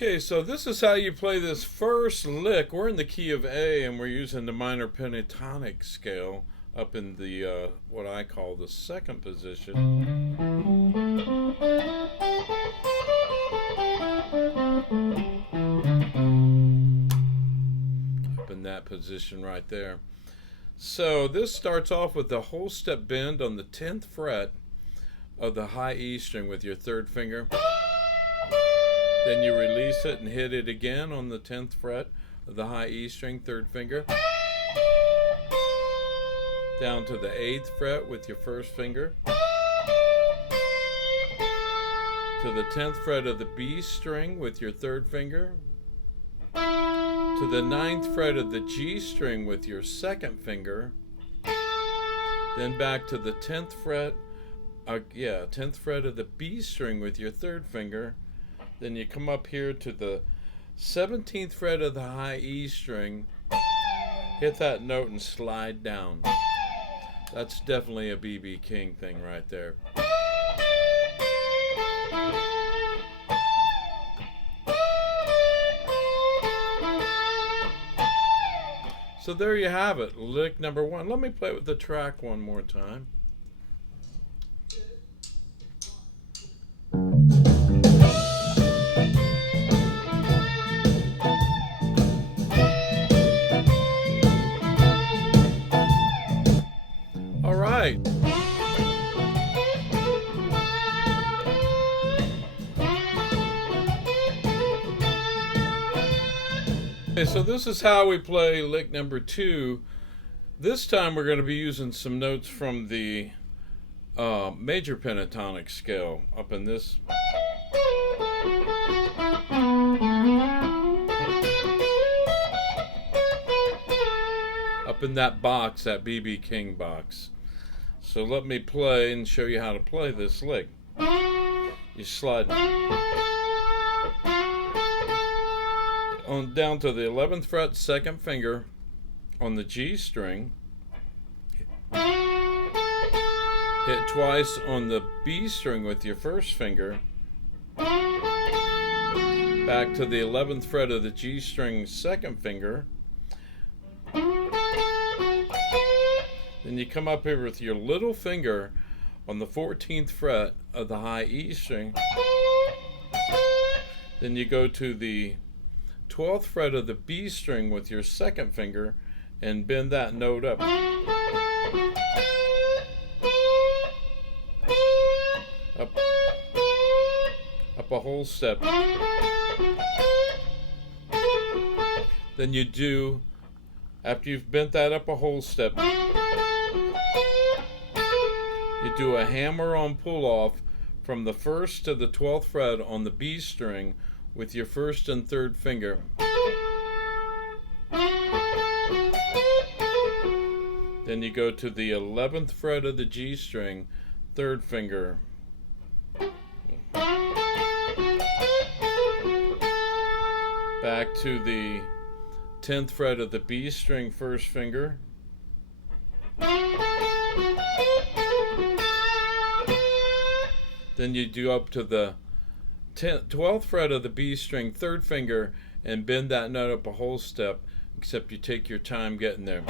Okay, so this is how you play this first lick. We're in the key of A, and we're using the minor pentatonic scale up in the what I call the second position. Up in that position right there. So this starts off with the whole step bend on the 10th fret of the high E string with your third finger. Then you release it and hit it again on the 10th fret of the high E string, third finger. Down to the 8th fret with your first finger. To the 10th fret of the B string with your third finger. To the 9th fret of the G string with your second finger. Then back to the 10th fret, 10th fret of the B string with your third finger. Then you come up here to the 17th fret of the high E string, hit that note and slide down. That's definitely a B.B. King thing right there. So there you have it, lick number one. Let me play it with the track one more time. All right. Okay, so this is how we play lick number two. This time we're going to be using some notes from the major pentatonic scale up in this. Up in that box, that B.B. King box. So let me play and show you how to play this lick. You slide on down to the 11th fret, second finger on the G string. Hit twice on the B string with your first finger. Back to the 11th fret of the G string, second finger. Then you come up here with your little finger on the 14th fret of the high E string. Then you go to the 12th fret of the B string with your second finger and bend that note up. Up a whole step. Then you do, after you've bent that up a whole step, you do a hammer-on pull-off from the 1st to the 12th fret on the B string with your first and third finger. Then you go to the 11th fret of the G string, third finger. Back to the 10th fret of the B string, first finger. Then you do up to the 12th fret of the B string, third finger, and bend that note up a whole step, except you take your time getting there.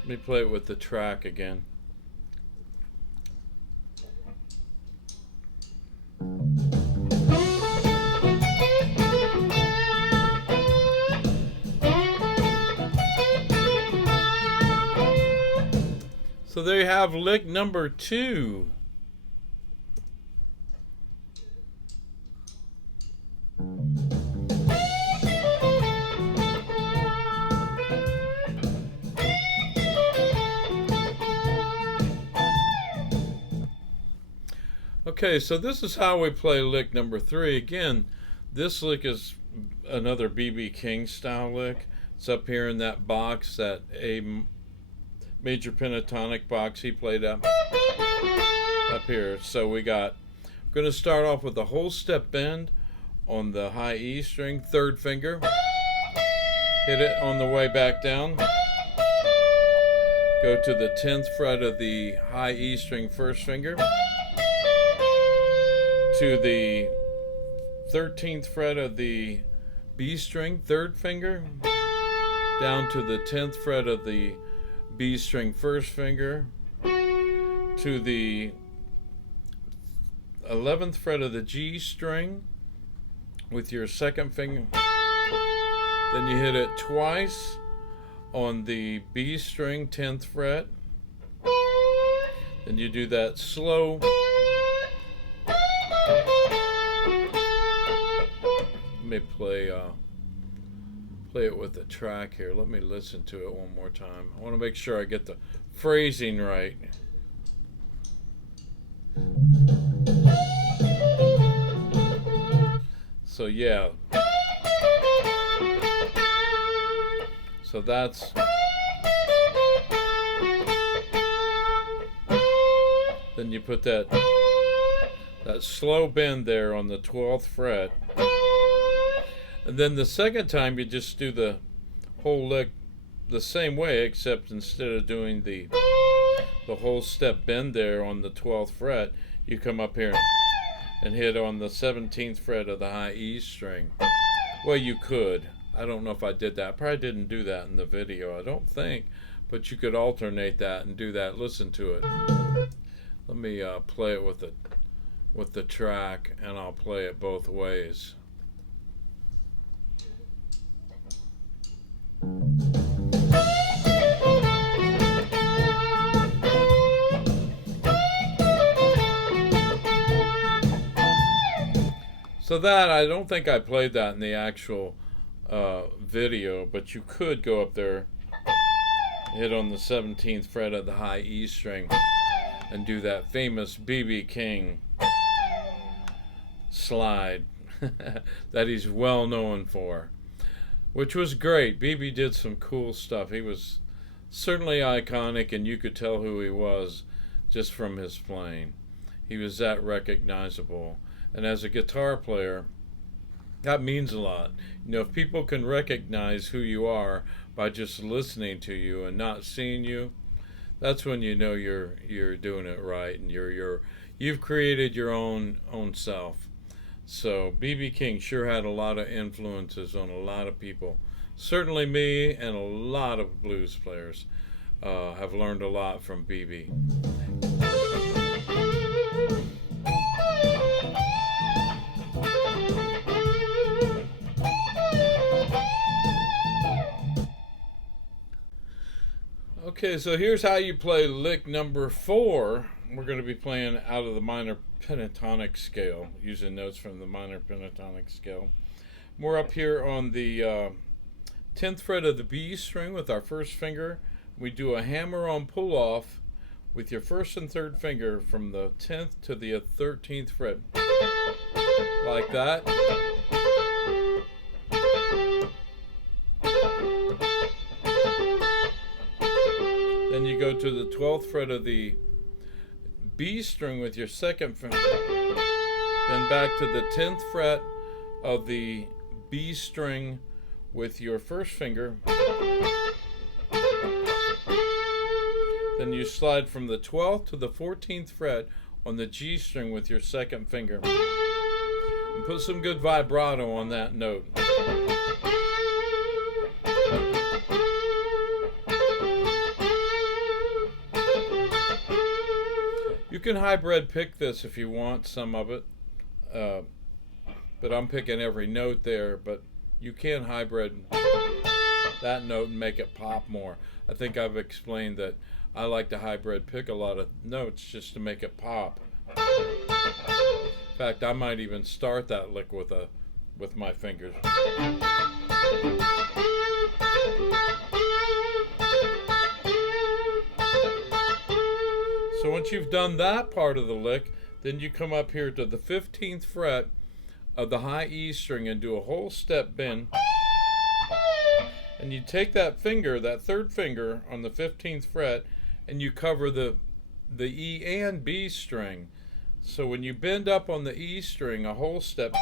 Let me play it with the track again. So there you have lick number two. Okay, so this is how we play lick number three. Again, this lick is another B.B. King style lick. It's up here in that box, that A major pentatonic box he played up here. So we got going to start off with a whole step bend on the high E string, third finger. Hit it on the way back down. Go to the 10th fret of the high E string, first finger. To the 13th fret of the B string, third finger. Down to the 10th fret of the B string, first finger. To the 11th fret of the G string with your second finger. Then you hit it twice on the B string, 10th fret. Then you do that slow. Let me play it with the track here. Let me listen to it one more time. I want to make sure I get the phrasing right. So yeah. So that's then you put that slow bend there on the 12th fret. And then the second time you just do the whole lick the same way, except instead of doing the whole step bend there on the 12th fret, you come up here and hit on the 17th fret of the high E string. Well, you could. I don't know if I did that. Probably didn't do that in the video, I don't think. But you could alternate that and do that. Listen to it. Let me play it with the track, and I'll play it both ways. So that, I don't think I played that in the actual video, but you could go up there, hit on the 17th fret of the high E string, and do that famous B.B. King slide that he's well known for, which was great. B.B. did some cool stuff. He was certainly iconic, and you could tell who he was just from his playing. He was that recognizable. And as a guitar player, that means a lot. You know, if people can recognize who you are by just listening to you and not seeing you, that's when you know you're doing it right, and you've created your own self. So B.B. King sure had a lot of influences on a lot of people. Certainly me and a lot of blues players have learned a lot from B.B. Okay, so here's how you play lick number 4. We're going to be playing out of the minor pentatonic scale, using notes from the minor pentatonic scale. We're up here on the 10th fret of the B string with our first finger. We do a hammer-on pull-off with your first and third finger from the 10th to the 13th fret, like that. Then you go to the 12th fret of the B string with your second finger. Then back to the 10th fret of the B string with your first finger. Then you slide from the 12th to the 14th fret on the G string with your second finger. And put some good vibrato on that note. You can hybrid pick this if you want some of it, but I'm picking every note there, but you can hybrid that note and make it pop more. I think I've explained that I like to hybrid pick a lot of notes just to make it pop. In fact, I might even start that lick with my fingers. So once you've done that part of the lick, then you come up here to the 15th fret of the high E string and do a whole step bend. And you take that finger, that third finger on the 15th fret, and you cover the E and B string. So when you bend up on the E string a whole step,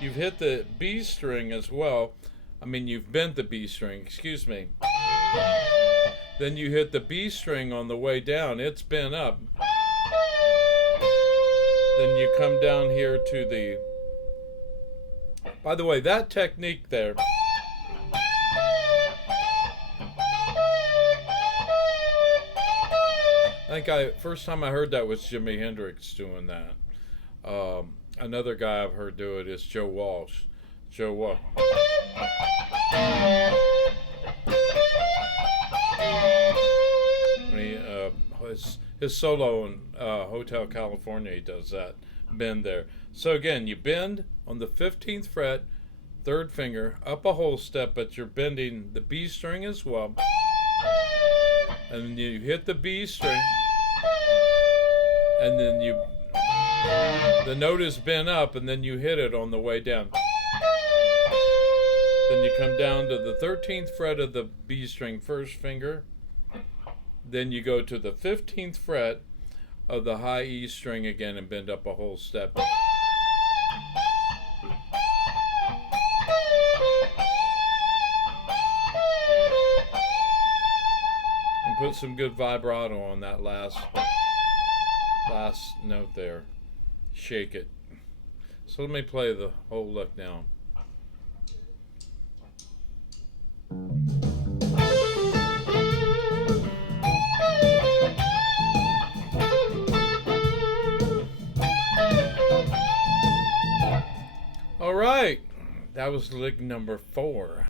you've hit the B string as well. You've bent the B string, excuse me. Then you hit the B string on the way down, it's bent up. Then you come down here to the, by the way, that technique there, first time I heard that was Jimi Hendrix doing that. Another guy I've heard do it is Joe Walsh. Joe Walsh. His solo in Hotel California, he does that bend there. So again, you bend on the 15th fret, third finger, up a whole step, but you're bending the B string as well. And then you hit the B string, and then the note is bent up, and then you hit it on the way down. Then you come down to the 13th fret of the B string, first finger. Then you go to the 15th fret of the high E string again and bend up a whole step. And put some good vibrato on that last note there. Shake it. So let me play the whole lick now. All right, that was lick number 4.